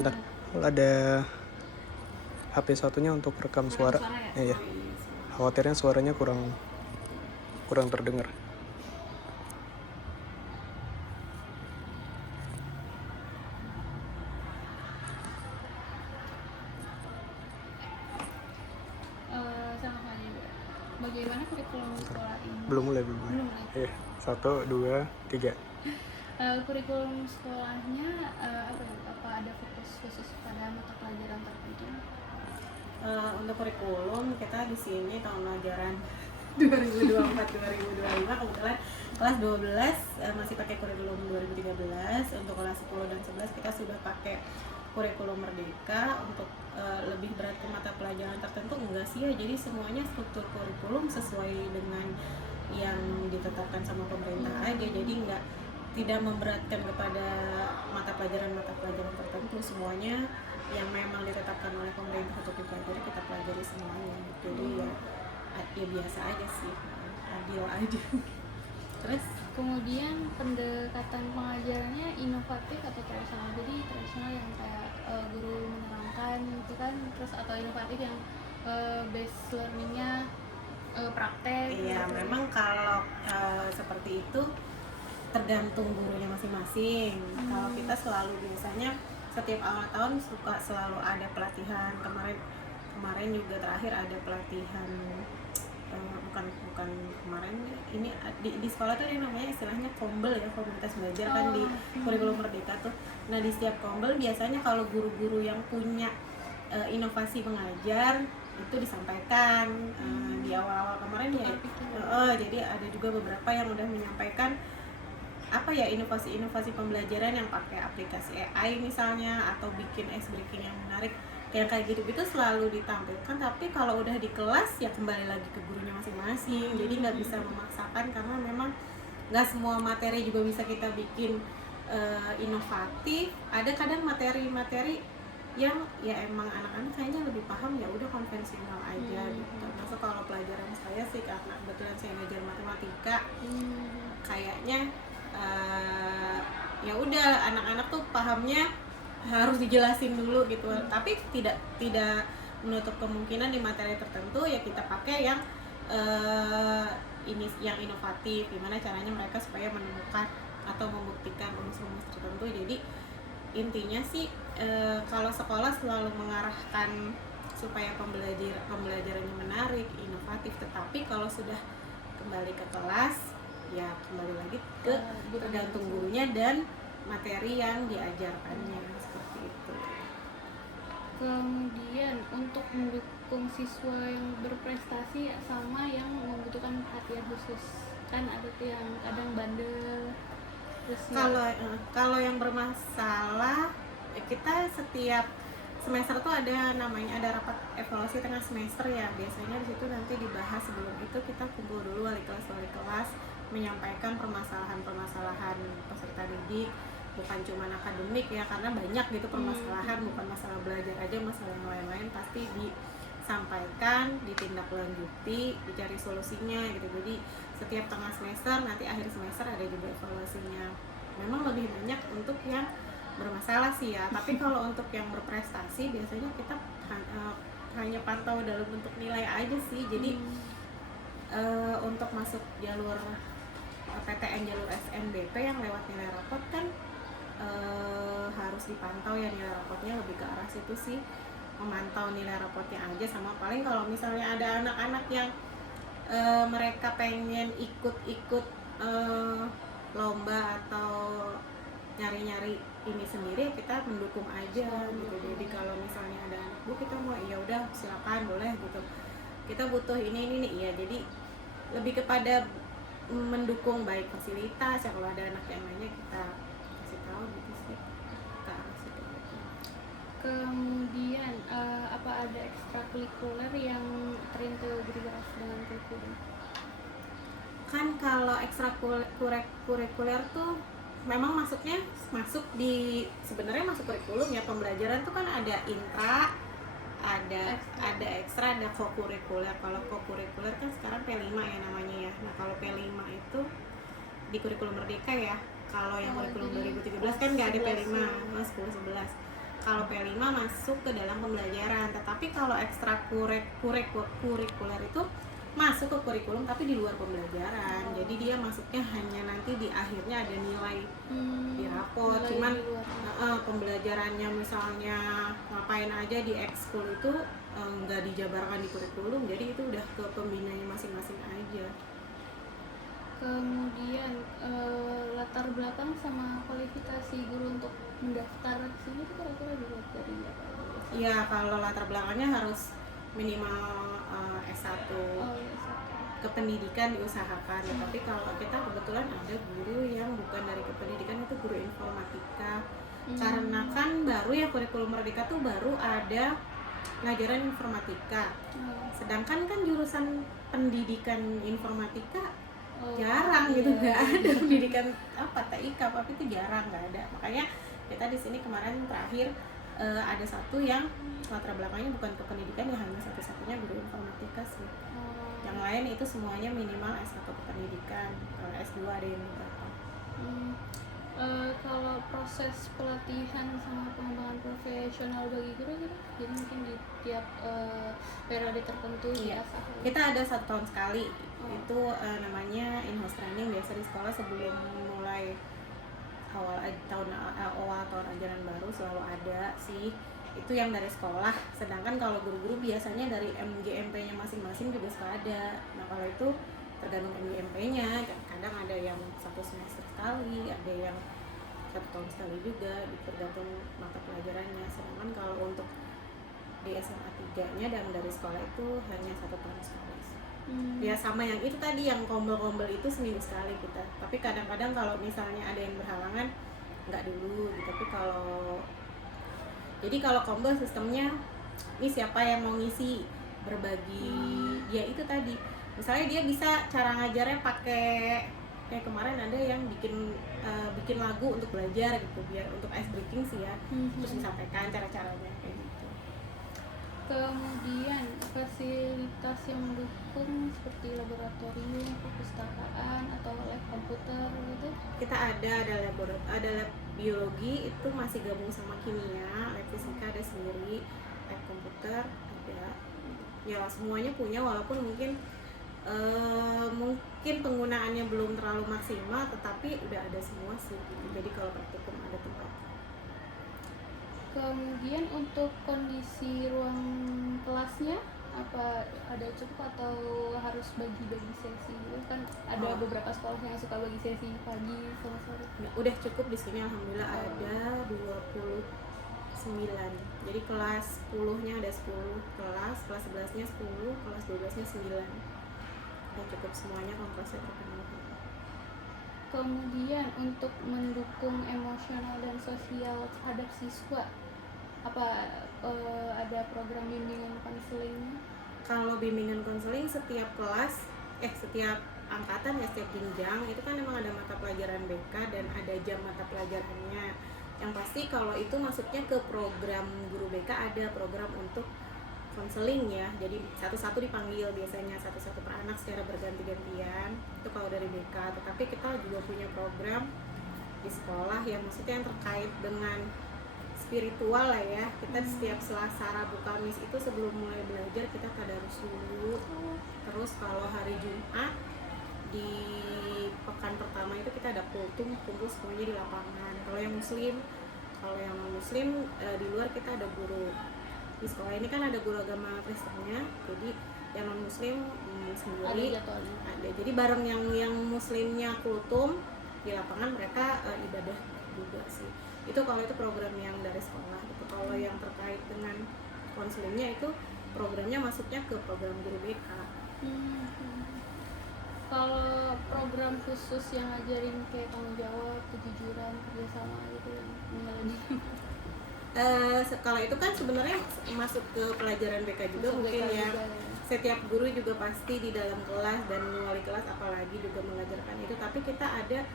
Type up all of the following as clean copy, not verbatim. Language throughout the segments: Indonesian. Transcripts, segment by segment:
Bentar, ada HP satunya untuk rekam suara. Iya. Khawatirnya suaranya kurang terdengar. Sama juga. Bagaimana kurikulum sekolah ini? Belum mulai. Iya. 1, 2, 3. Kurikulum sekolahnya apa ada fokus khusus pada mata pelajaran tertentu? Untuk kurikulum kita di sini tahun ajaran 2024-2025 kebetulan kelas 12 masih pakai kurikulum 2013. Untuk kelas 10 dan 11 kita sudah pakai kurikulum merdeka. Untuk lebih berat ke mata pelajaran tertentu enggak sih ya, jadi semuanya struktur kurikulum sesuai dengan yang ditetapkan sama pemerintah aja, jadi tidak memberatkan kepada mata pelajaran tertentu. Semuanya yang memang ditetapkan oleh pemerintah untuk dipelajari kita pelajari semuanya, jadi ya biasa aja sih, adil aja. Terus kemudian pendekatan pengajarannya inovatif atau tradisional? Jadi tradisional yang kayak guru menerangkan gitu kan, terus atau inovatif yang base learningnya praktek? Iya, gitu. memang kalau seperti itu tergantung gurunya masing-masing. Kalau kita selalu biasanya setiap awal tahun suka selalu ada pelatihan. Kemarin juga terakhir ada pelatihan, bukan kemarin, ini di sekolah tuh yang namanya istilahnya kombel ya, komunitas belajar kan di kurikulum merdeka tuh. Nah di setiap kombel biasanya kalau guru-guru yang punya inovasi mengajar itu disampaikan di awal-awal kemarin ya. Jadi ada juga beberapa yang udah menyampaikan apa ya, inovasi-inovasi pembelajaran yang pakai aplikasi AI misalnya, atau bikin ice breaking yang menarik, yang kayak gitu-gitu selalu ditampilkan. Tapi kalau udah di kelas ya kembali lagi ke gurunya masing-masing, jadi nggak bisa memaksakan karena memang nggak semua materi juga bisa kita bikin inovatif. Ada kadang materi-materi yang ya emang anak-anak kayaknya lebih paham ya udah konvensional aja gitu. Termasuk kalau pelajaran saya sih, karena kebetulan saya ngajar matematika, kayaknya ya udah anak-anak tuh pahamnya harus dijelasin dulu gitu. Tapi tidak menutup kemungkinan di materi tertentu ya kita pakai yang yang inovatif, gimana caranya mereka supaya menemukan atau membuktikan rumus-rumus tertentu. Jadi intinya sih kalau sekolah selalu mengarahkan supaya pembelajarannya menarik, inovatif. Tetapi kalau sudah kembali ke kelas ya kembali lagi ke tergantung gurunya dan materi yang diajarkannya, seperti itu. Kemudian untuk mendukung siswa yang berprestasi sama yang membutuhkan perhatian khusus, kan ada tuh yang kadang bandel. Kalau yang bermasalah kita setiap semester tuh ada namanya rapat evaluasi tengah semester ya. Biasanya di situ nanti dibahas, sebelum itu kita kumpul dulu wali kelas menyampaikan permasalahan peserta didik, bukan cuma akademik ya, karena banyak gitu permasalahan, bukan masalah belajar aja, masalah yang lain-lain pasti disampaikan, ditindaklanjuti, dicari solusinya gitu. Jadi setiap tengah semester, nanti akhir semester ada juga evaluasinya. Memang lebih banyak untuk yang bermasalah sih ya, tapi kalau untuk yang berprestasi biasanya kita hanya pantau dalam bentuk nilai aja sih. Jadi untuk masuk jalur PTN, jalur SNBP yang lewat nilai rapot kan harus dipantau ya, nilai rapotnya lebih ke arah situ sih, memantau nilai rapotnya aja. Sama paling kalau misalnya ada anak-anak yang mereka pengen ikut lomba atau nyari-nyari ini sendiri, kita mendukung aja gitu. Jadi kalau misalnya ada anak, Bu kita mau, ya udah silakan boleh gitu, kita butuh ini nih ya. Jadi lebih kepada mendukung baik fasilitas ya, kalau ada anak yang nanya kita kasih tahu gitu sih, kita kasih tahu. Kemudian apa ada ekstrakurikuler yang terintegrasi dengan kurikulum? Kan kalau ekstrakurikuler tuh memang masuk kurikulum ya. Pembelajaran tuh kan ada intra, ada ekstra, ada kokurikuler. Kalau kokurikuler kan sekarang P5 ya namanya ya. Nah kalau P5 itu di kurikulum merdeka ya. Kalau yang kurikulum 2013 kan nggak ada P5, 10, 11. kalau P5 masuk ke dalam pembelajaran. Tetapi kalau kurikuler itu masuk ke kurikulum tapi di luar pembelajaran. Jadi dia masuknya hanya nanti di akhirnya ada nilai di raport. Nilai Cuman di luar. pembelajarannya misalnya ngapain aja di ekskul itu nggak dijabarkan di kurikulum. Jadi itu udah ke pembinanya masing-masing aja. Kemudian latar belakang sama kualifikasi guru untuk mendaftar ke sini itu kira-kira dilihat dari apa? Iya, kalau latar belakangnya harus minimal S1 Oh iya, satu. kependidikan diusahakan. Tapi kalau kita kebetulan ada guru yang bukan dari kependidikan, itu guru informatika. Karena kan baru ya kurikulum Merdeka tuh baru ada ngajaran informatika. Sedangkan kan jurusan pendidikan informatika jarang gitu, nggak ada pendidikan apa TIK tapi itu jarang, nggak ada. Makanya kita di sini kemarin terakhir ada satu yang latar belakangnya bukan ke pendidikan, ya hanya satu-satunya guru informatika sih. Yang lain itu semuanya minimal S1 kependidikan. Kalau S2 ada yang beberapa. Kalau proses pelatihan sama pengembangan profesional bagi guru gitu, jadi mungkin di tiap periode tertentu Iya. diasah. Kita ada 1 tahun sekali. Itu namanya in-house training, biasa di sekolah sebelum mulai awal tahun ajaran baru selalu ada sih. Itu yang dari sekolah. Sedangkan kalau guru-guru biasanya dari MGMP-nya masing-masing juga suka ada. Nah kalau itu tergantung MGMP-nya, kadang ada yang 1 semester sekali, ada yang 1 tahun sekali juga, tergantung mata pelajarannya. Sedangkan kalau untuk di SMA 3-nya dan dari sekolah itu hanya 1 tahun sekali. Ya sama yang itu tadi, yang kombel-kombel itu seminggu sekali kita. Tapi kadang-kadang kalau misalnya ada yang berhalangan nggak dulu gitu. Tapi kalau kombel sistemnya ini siapa yang mau ngisi, berbagi. Ya itu tadi, misalnya dia bisa cara ngajarnya pakai kayak kemarin ada yang bikin lagu untuk belajar gitu, biar untuk ice breaking sih ya. Terus disampaikan cara-caranya kayak gitu. Kemudian fasilitas yang mendukung seperti laboratorium, perpustakaan atau lab komputer gitu. Kita ada lab biologi itu masih gabung sama kimia, lab fisika ada sendiri, lab komputer ada. Ya semuanya punya, walaupun mungkin penggunaannya belum terlalu maksimal, tetapi udah ada semua sih. Jadi kalau praktikum ada tempat. Kemudian untuk kondisi ruang kelasnya apa ada cukup atau harus bagi-bagi sesi gitu? Kan ada beberapa sekolah yang suka bagi sesi pagi sama sore. Nah, udah cukup di sini alhamdulillah ada 29. Jadi kelas 10-nya ada 10 kelas 11-nya 10, kelas 12-nya 9. Udah cukup semuanya, komposnya terpenuhi. Kemudian untuk mendukung emosional dan sosial terhadap siswa, apa ada program bimbingan konseling? Kalau bimbingan konseling setiap kelas, setiap angkatan ya, setiap jenjang itu kan memang ada mata pelajaran BK dan ada jam mata pelajarannya. Yang pasti kalau itu masuknya ke program guru BK ada program untuk konseling ya, jadi satu-satu dipanggil, biasanya satu-satu per anak secara berganti-gantian. Itu kalau dari BK. Tetapi kita juga punya program di sekolah yang maksudnya yang terkait dengan spiritual lah ya. Kita setiap Selasa, Rabu, Kamis itu sebelum mulai belajar kita tadarus dulu. Terus kalau hari Jumat di pekan pertama itu kita ada kultum, kumpul semuanya di lapangan. Kalau yang muslim di luar kita ada guru. Di sekolah ini kan ada guru agama Kristennya, jadi yang non muslim sendiri ada. Jadi bareng yang muslimnya kultum di lapangan, mereka ibadah juga sih. Itu kalau itu program yang dari sekolah gitu. Kalau yang terkait dengan konselingnya itu programnya masuknya ke program guru BK. Kalau program khusus yang ngajarin kayak tanggung jawab, kejujuran, kerjasama gitu yang kalau itu kan sebenarnya masuk ke pelajaran BK juga, mungkin ya. Setiap guru juga pasti di dalam kelas dan wali kelas apalagi juga mengajarkan itu. Tapi kita ada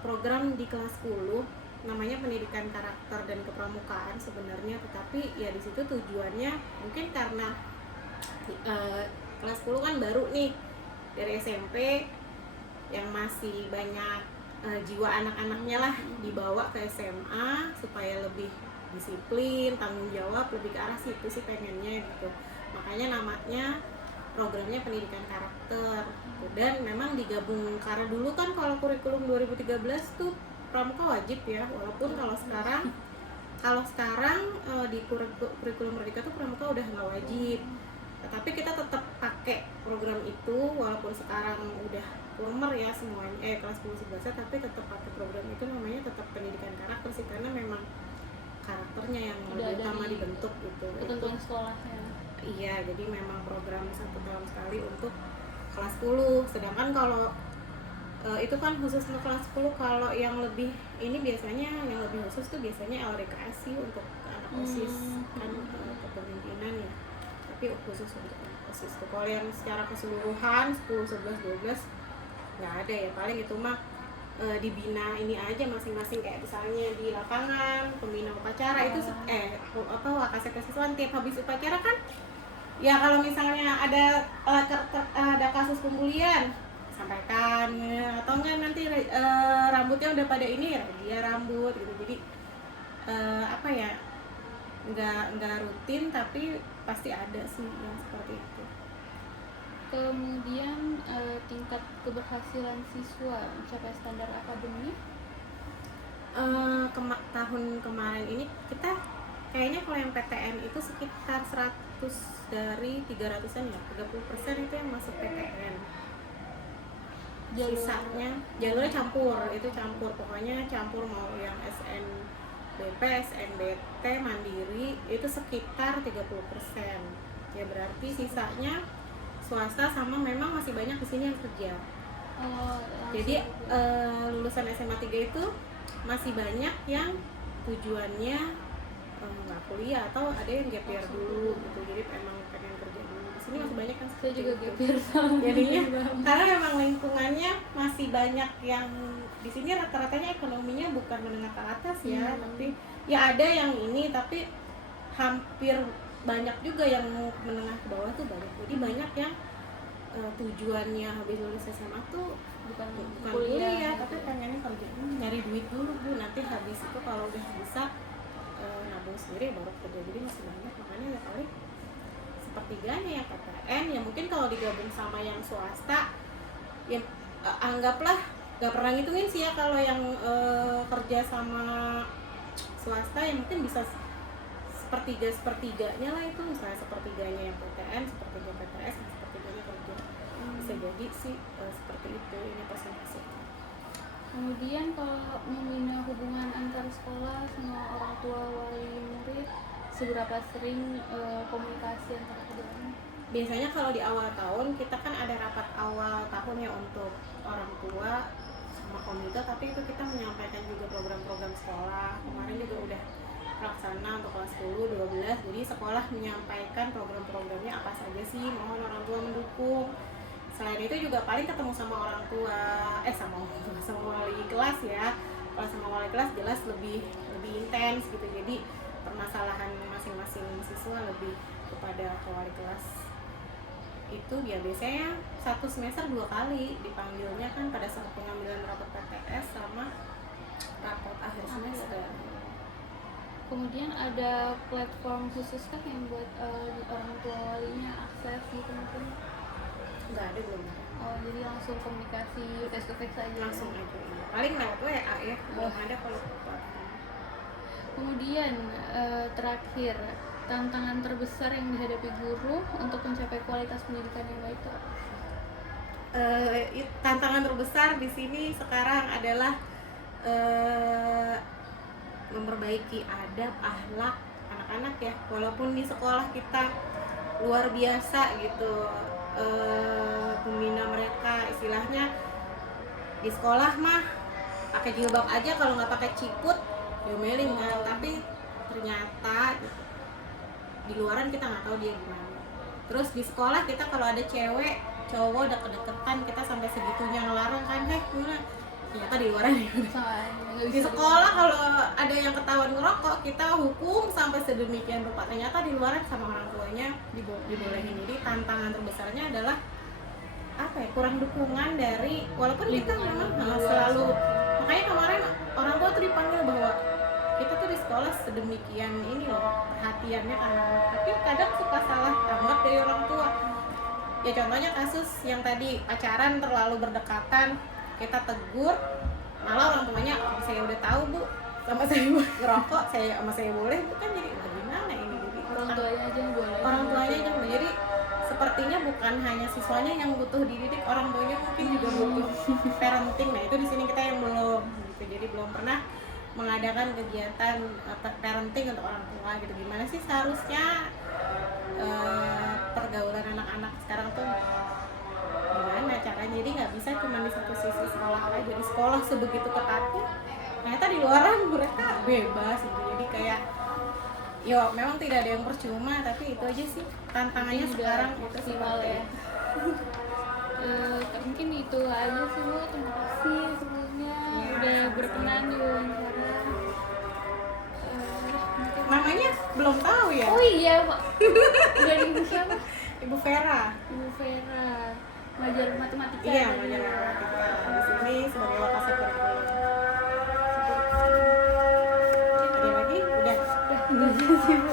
program di kelas 10 namanya pendidikan karakter dan kepramukaan sebenarnya, tetapi ya di situ tujuannya mungkin karena kelas 10 kan baru nih, dari SMP yang masih banyak jiwa anak-anaknya lah, dibawa ke SMA supaya lebih disiplin, tanggung jawab, lebih ke arah situ sih pengennya gitu. Makanya namanya programnya pendidikan karakter gitu. Dan memang digabung karena dulu kan kalau kurikulum 2013 tuh pramuka wajib ya, walaupun kalau sekarang di kurikulum Merdeka tuh pramuka udah nggak wajib. Tapi kita tetap pakai program itu walaupun sekarang udah former ya semuanya kelas 10 11 tapi tetap pakai program itu, namanya tetap pendidikan karakter sih, karena memang karakternya yang Udah lebih utama dari dibentuk gitu. ketentuan sekolahnya. Iya, jadi memang program 1 tahun sekali untuk kelas 10. Sedangkan kalau itu kan khusus untuk kelas 10. Kalau yang lebih ini biasanya yang lebih khusus tuh biasanya LDKS untuk anak OSIS kan, kepemimpinan ya. Tapi khusus untuk anak OSIS tuh. Kalau yang secara keseluruhan 10, 11, 12 nggak ada ya, paling itu mah dibina ini aja masing-masing, kayak misalnya di lapangan pembina upacara itu wakasek kesiswaan tiap habis upacara kan ya, kalau misalnya ada kasus pembulian sampaikan atau enggak nanti rambutnya udah pada ini ya dia rambut gitu. Jadi nggak rutin tapi pasti ada sih yang seperti itu. Kemudian tingkat keberhasilan siswa mencapai standar akademik. Tahun kemarin ini kita kayaknya kalau yang PTN itu sekitar 100 dari 300-an ya, 30% itu yang masuk PTN. Sisanya jalurnya campur, pokoknya campur, mau yang SNBP, SNBT, Mandiri itu sekitar 30%. Ya berarti sisanya swasta sama memang masih banyak di sini yang kerja. Jadi lulusan SMA 3 itu masih banyak yang tujuannya nggak kuliah atau ada yang gap year dulu gitu. Jadi emang pengen kerja dulu. Di sini masih banyak kan. Saya juga gap year Jadinya karena memang lingkungannya masih banyak yang di sini rata-ratanya ekonominya bukan menengah ke atas ya, tapi ya ada yang ini, tapi hampir banyak juga yang menengah ke bawah tuh banyak. Jadi banyak yang tujuannya habis lulus SMA tuh bukan kuliah tapi pengennya kerja nyari duit dulu Bu, nanti habis itu kalau udah bisa nabung sendiri baru kerja. Jadi masih banyak, makanya ya paling sepertiganya yang PTN ya, mungkin kalau digabung sama yang swasta ya anggaplah gak pernah ngitungin sih ya, kalau yang kerja sama swasta ya mungkin bisa sepertiganya lah itu, misalnya sepertiganya yang PTN, sepertiga PTS, dan sepertiganya kerja. Bisa jadi sih seperti itu ini presentasi. Kemudian kalau membina hubungan antar sekolah sama orang tua wali murid, seberapa sering komunikasi antara keduanya? Biasanya kalau di awal tahun kita kan ada rapat awal tahun ya untuk orang tua sama komite, tapi itu kita menyampaikan juga program-program sekolah. Kemarin juga udah pelaksana untuk kelas 10, 12, jadi sekolah menyampaikan program-programnya apa saja sih, mohon orang tua mendukung. Selain itu juga paling ketemu sama orang tua, sama wali kelas ya. Kalau sama wali kelas jelas lebih intens gitu, jadi permasalahan masing-masing siswa lebih kepada ke wali kelas. Itu ya biasanya 1 semester 2 kali dipanggilnya kan, pada saat pengambilan rapot PTS sama rapot akhir semester. Kemudian ada platform khusus kan yang buat orang tua walinya akses gitu mungkin? Nggak ada, belum ada. Oh, jadi langsung komunikasi face to face aja. Langsung aja. Iya. Paling lewat WA ya, belum ada kalau platform. Kemudian terakhir, tantangan terbesar yang dihadapi guru untuk mencapai kualitas pendidikan yang baik itu apa? Tantangan terbesar di sini sekarang adalah memperbaiki adab, akhlak anak-anak ya. Walaupun di sekolah kita luar biasa gitu, pembina mereka istilahnya di sekolah mah pakai jilbab aja, kalau nggak pakai ciput diomelin kan. Tapi ternyata gitu, di luaran kita nggak tahu dia gimana. Terus di sekolah kita kalau ada cewek cowok deket-deketan kita sampai segitunya ngelarang kan, gimana? Ternyata di luaran di sekolah kalau ada yang ketahuan ngerokok kita hukum sampai sedemikian rupa. Ternyata di luaran sama orang tuanya dibolehin. Jadi tantangan terbesarnya adalah apa ya, kurang dukungan dari, walaupun kita memang selalu, makanya kemarin orang tua tuh dipanggil bahwa kita tuh di sekolah sedemikian ini loh perhatiannya kan, tapi kadang suka salah tanggap dari orang tua. Ya contohnya kasus yang tadi pacaran terlalu berdekatan, kita tegur, malah orang tuanya saya udah tahu bu sama saya ngerokok, sama saya boleh, bu kan jadi gimana ini, jadi Orang tuanya aja yang boleh. orang tuanya aja boleh. Jadi sepertinya bukan hanya siswanya yang butuh dididik, orang tuanya mungkin juga butuh parenting. Nah itu di sini kita yang belum gitu, jadi belum pernah mengadakan kegiatan parenting untuk orang tua gitu. Gimana sih seharusnya pergaulan anak-anak sekarang tuh gimana caranya, jadi nggak bisa cuma di satu sisi sekolah aja. Di sekolah sebegitu ketatnya, ternyata di luaran mereka bebas gitu. Jadi kayak yo memang tidak ada yang percuma, tapi itu aja sih tantangannya Mungkin sekarang udah itu maksimal seperti ya. Mungkin itu aja sih Bu, terima kasih sebelumnya Iya, udah sama-sama. berkenan di wawancara. Mungkin- namanya belum tahu ya. Oh iya Pak, udah Ibu siapa? Ibu Vera. Ibu Vera, ngajar matematika. Iya, tadi. ngajar matematika di sini sebagai lokasi kurikulum. Ada lagi? Udah. Udah sih Bu.